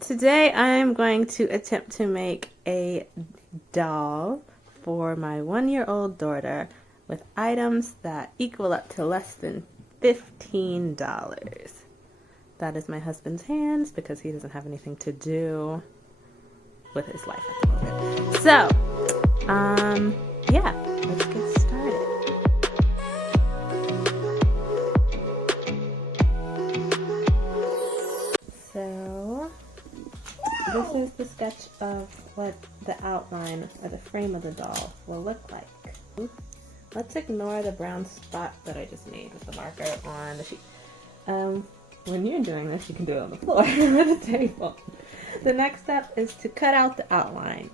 Today I am going to attempt to make a doll for my 1-year-old daughter with items that equal up to less than $15. That is my husband's hands because he doesn't have anything to do with his life at the moment. So, yeah, let's get started. So, this is the sketch of what the outline or the frame of the doll will look like. Let's ignore the brown spot that I just made with the marker on the sheet. When you're doing this, you can do it on the floor or the table. The next step is to cut out the outline.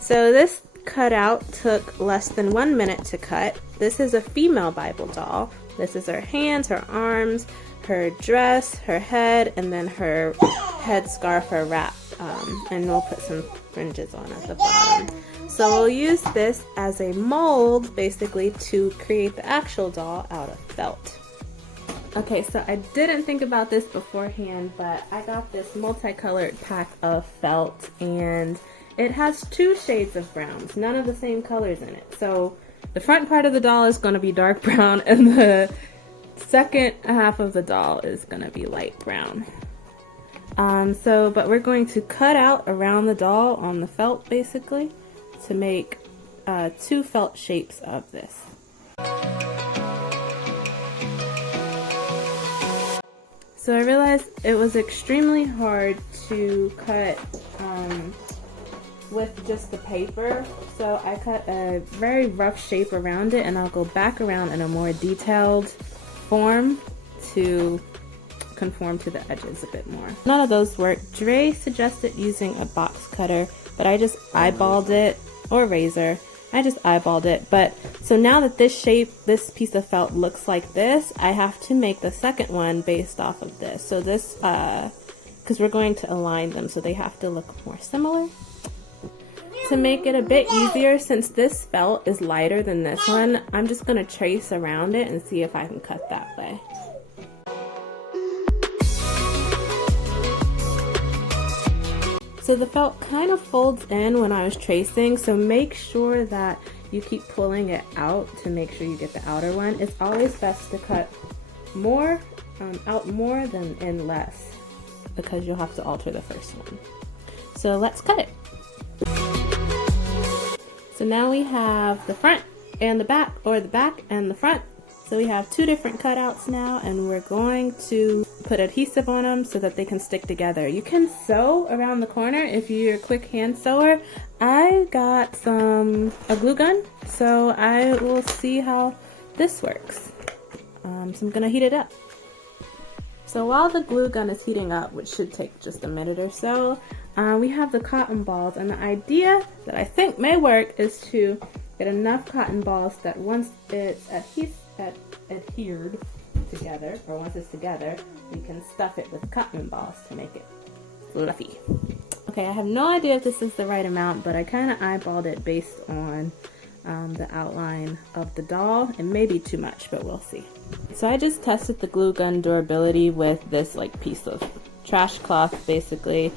So this cutout took less than 1 minute to cut. This is a female Bible doll. This is her hands, her arms, her dress, her head, and then her head scarf or wrap. And we'll put some fringes on at the bottom. So we'll use this as a mold basically to create the actual doll out of felt. Okay, so I didn't think about this beforehand, but I got this multicolored pack of felt and it has 2 shades of browns, none of the same colors in it. So the front part of the doll is going to be dark brown and the second half of the doll is going to be light brown. But we're going to cut out around the doll on the felt basically to make 2 felt shapes of this. So I realized it was extremely hard to cut with just the paper, so I cut a very rough shape around it and I'll go back around in a more detailed form to conform to the edges a bit more. None of those worked. Dre suggested using a box cutter, but I just eyeballed it, or razor. I just eyeballed it. But so now that this piece of felt looks like this, I have to make the second one based off of this. So this, because we're going to align them so they have to look more similar. To make it a bit easier, since this felt is lighter than this one, I'm just going to trace around it and see if I can cut that way. So the felt kind of folds in when I was tracing, so make sure that you keep pulling it out to make sure you get the outer one. It's always best to cut more, out more than in less, because you'll have to alter the first one. So let's cut it. So now we have the front and the back, or the back and the front. So we have 2 different cutouts now, and we're going to put adhesive on them so that they can stick together. You can sew around the corner if you're a quick hand sewer. I got a glue gun, so I will see how this works. So I'm gonna heat it up. So while the glue gun is heating up, which should take just a minute or so, we have the cotton balls, and the idea that I think may work is to get enough cotton balls that once it's adhered together, or once it's together, we can stuff it with cotton balls to make it fluffy. Okay, I have no idea if this is the right amount, but I kind of eyeballed it based on the outline of the doll. It may be too much, but we'll see. So I just tested the glue gun durability with this piece of trash cloth basically.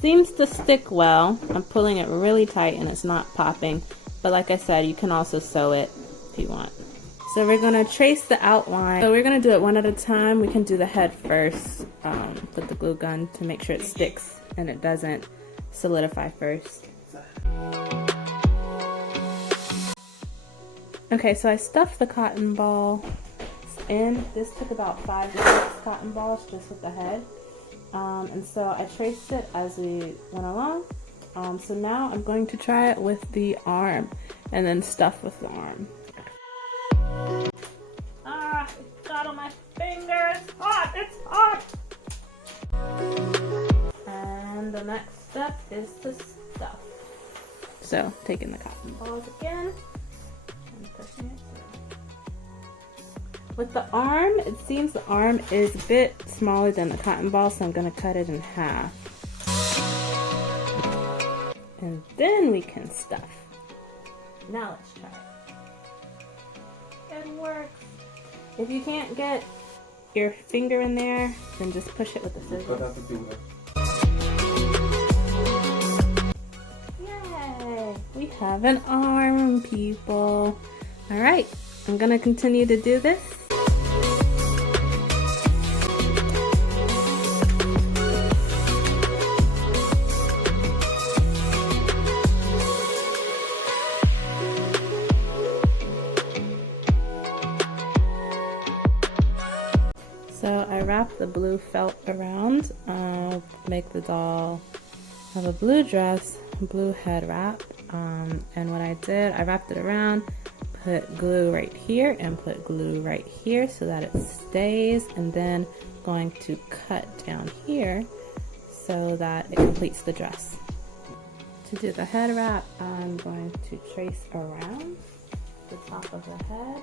Seems to stick well. I'm pulling it really tight and it's not popping, but like I said, you can also sew it if you want. So we're going to trace the outline. So we're going to do it one at a time. We can do the head first with the glue gun to make sure it sticks and it doesn't solidify first. Okay, so I stuffed the cotton ball in. This took about 5 to 6 cotton balls just with the head. And so I traced it as we went along. So now I'm going to try it with the arm and then stuff with the arm. It's got on my fingers. Hot! It's hot! And the next step is to stuff. So taking the cotton balls again and pushing it through. With the arm, it seems the arm is a bit smaller than the cotton ball, so I'm going to cut it in half. And then we can stuff. Now let's try it. It works. If you can't get your finger in there, then just push it with the scissors. Yay! We have an arm, people. Alright, I'm gonna continue to do this. So I wrap the blue felt around, make the doll have a blue dress, blue head wrap, and what I did, I wrapped it around, put glue right here and put glue right here so that it stays, and then going to cut down here so that it completes the dress. To do the head wrap, I'm going to trace around the top of the head.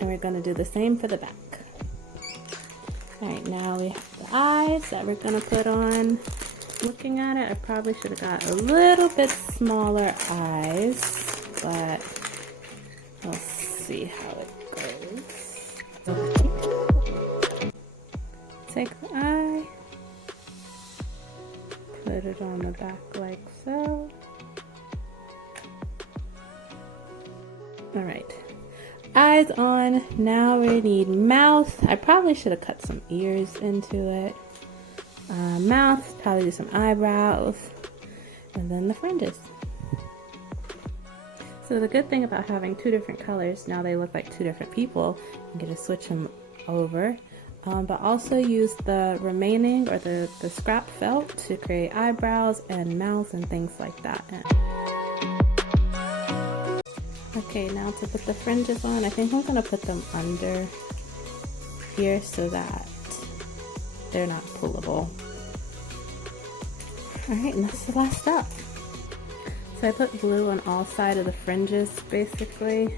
And we're going to do the same for the back. Alright, now we have the eyes that we're going to put on. Looking at it, I probably should have got a little bit smaller eyes, but we'll see how it goes. Take the eye, put it on the back like so. Alright. Eyes on. Now we need mouth. I probably should have cut some ears into it. Mouth, probably do some eyebrows, and then the fringes. So the good thing about having two different colors, now they look like two different people, you can just switch them over. But also use the remaining or the scrap felt to create eyebrows and mouths and things like that. Okay, now to put the fringes on, I think I'm going to put them under here so that they're not pullable. Alright, and that's the last step. So I put glue on all sides of the fringes, basically.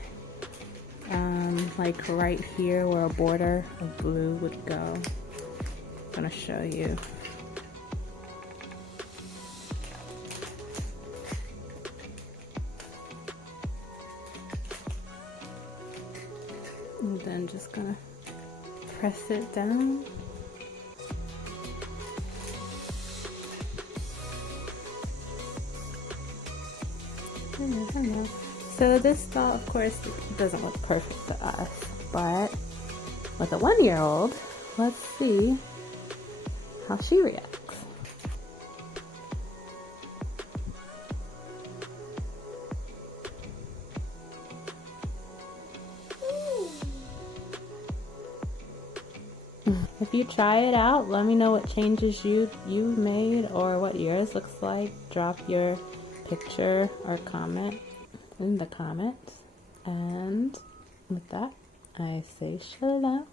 Like right here where a border of blue would go. I'm going to show you. And then just gonna press it down. So this doll, of course, doesn't look perfect to us, but with a 1-year-old, let's see how she reacts. If you try it out, let me know what changes you made or what yours looks like. Drop your picture or comment in the comments. And with that, I say shalom.